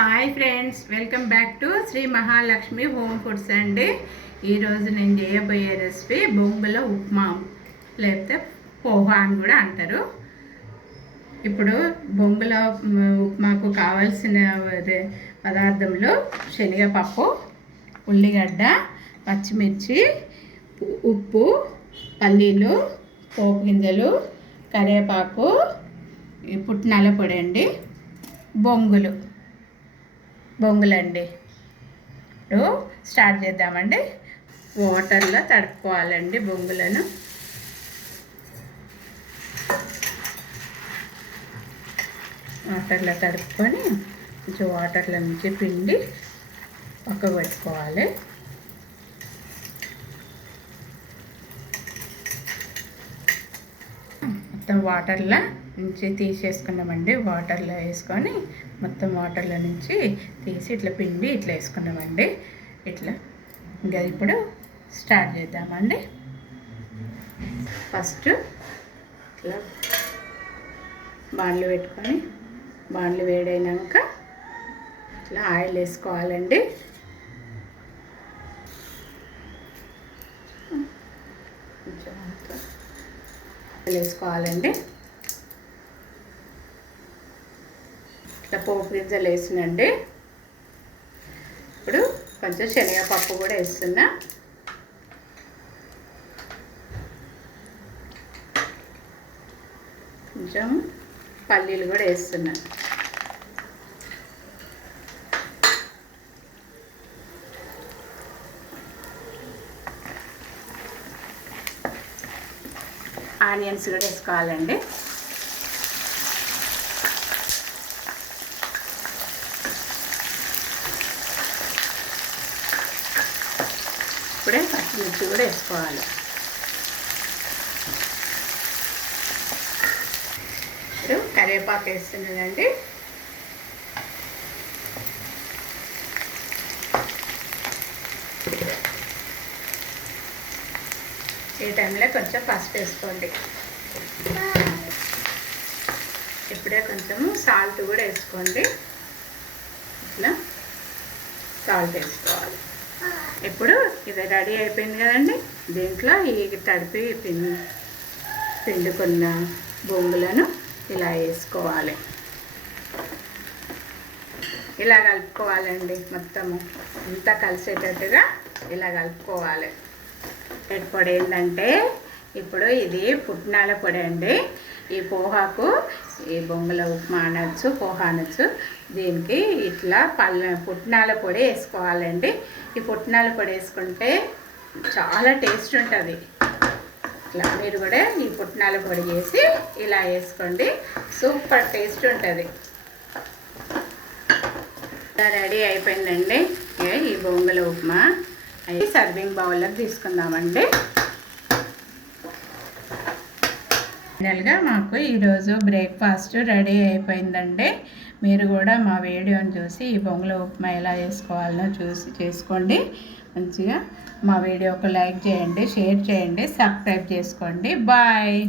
Hi friends, welcome back to Shri Mahalakshmi home foods అండి. ఈరోజు నేను చేయబోయే రెసిపీ బొంగుల ఉప్మా, లేకపోతే పోహా అని కూడా అంటారు. ఇప్పుడు బొంగుల ఉప్మాకు కావాల్సిన పదార్థంలో శనగపప్పు, ఉల్లిగడ్డ, పచ్చిమిర్చి, ఉప్పు, పల్లీలు, పోపు గింజలు, కరివేపాకు, పుట్నాల పొడి అండి, బొంగులండి. ఇప్పుడు స్టార్ట్ చేద్దామండి. వాటర్లో తడుపుకోవాలండి బొంగులను. వాటర్లో తడుపుకొని కొంచెం వాటర్లో నుంచి పిండి పక్కకు పెట్టుకోవాలి. మొత్తం వాటర్లో నుంచి తీసేసుకున్నామండి. వాటర్లో వేసుకొని మొత్తం వాటర్లో నుంచి తీసి ఇట్లా పిండి ఇట్లా వేసుకున్నామండి. ఇట్లా ఇంకా ఇప్పుడు స్టార్ట్ చేద్దామండి. ఫస్ట్ ఇట్లా బాండ్లు పెట్టుకొని బాండ్లు వేడైనాక ఇట్లా ఆయిల్ వేసుకోవాలండి. వేసుకోవాలండి. ఇట్లా పోపు గింజలు వేసినండి. ఇప్పుడు కొంచెం శనగపప్పు కూడా వేస్తున్నా. కొంచెం పల్లీలు కూడా వేస్తున్నా. ఆనియన్స్ కూడా వేసుకోవాలండి. ఇప్పుడే పచ్చిమిర్చి కూడా వేసుకోవాలి. ఇప్పుడు కరివేపాకు వేస్తున్నానండి. ఈ టైంలో కొంచెం పసుపు వేసుకోండి. ఇప్పుడే కొంచెం సాల్ట్ కూడా వేసుకోండి. ఇట్లా సాల్ట్ వేసుకోవాలి. ఇప్పుడు ఇది రెడీ అయిపోయింది కదండి. దీంట్లో ఈ తడిపి పిండుకున్న బొంగులను ఇలా వేసుకోవాలి. ఇలా కలుపుకోవాలండి. మొత్తము అంతా కలిసేటట్టుగా ఇలా కలుపుకోవాలి. పొడి ఏంటంటే ఇప్పుడు ఇది పుట్నాల పొడి అండి. ఈ పోహాకు ఈ బొంగుల ఉప్మా అనొచ్చు, పోహా అనొచ్చు. దీనికి ఇట్లా పుట్నాల పొడి వేసుకోవాలండి. ఈ పుట్నాల పొడి వేసుకుంటే చాలా టేస్ట్ ఉంటుంది. ఇట్లా మీరు కూడా ఈ పుట్నాల పొడి వేసి ఇలా వేసుకోండి. సూపర్ టేస్ట్ ఉంటుంది. రెడీ అయిపోయిందండి ఈ బొంగుల ఉప్మా. అవి సర్వింగ్ బౌల్లోకి తీసుకుందామండి. ఫైనల్గా మాకు ఈరోజు బ్రేక్ఫాస్ట్ రెడీ అయిపోయిందండి. మీరు కూడా మా వీడియోని చూసి ఈ బొంగుల ఉప్మా ఎలా చేసుకోవాలనో చూసి చేసుకోండి. మంచిగా మా వీడియోకి లైక్ చేయండి, షేర్ చేయండి, సబ్స్క్రైబ్ చేసుకోండి. బాయ్.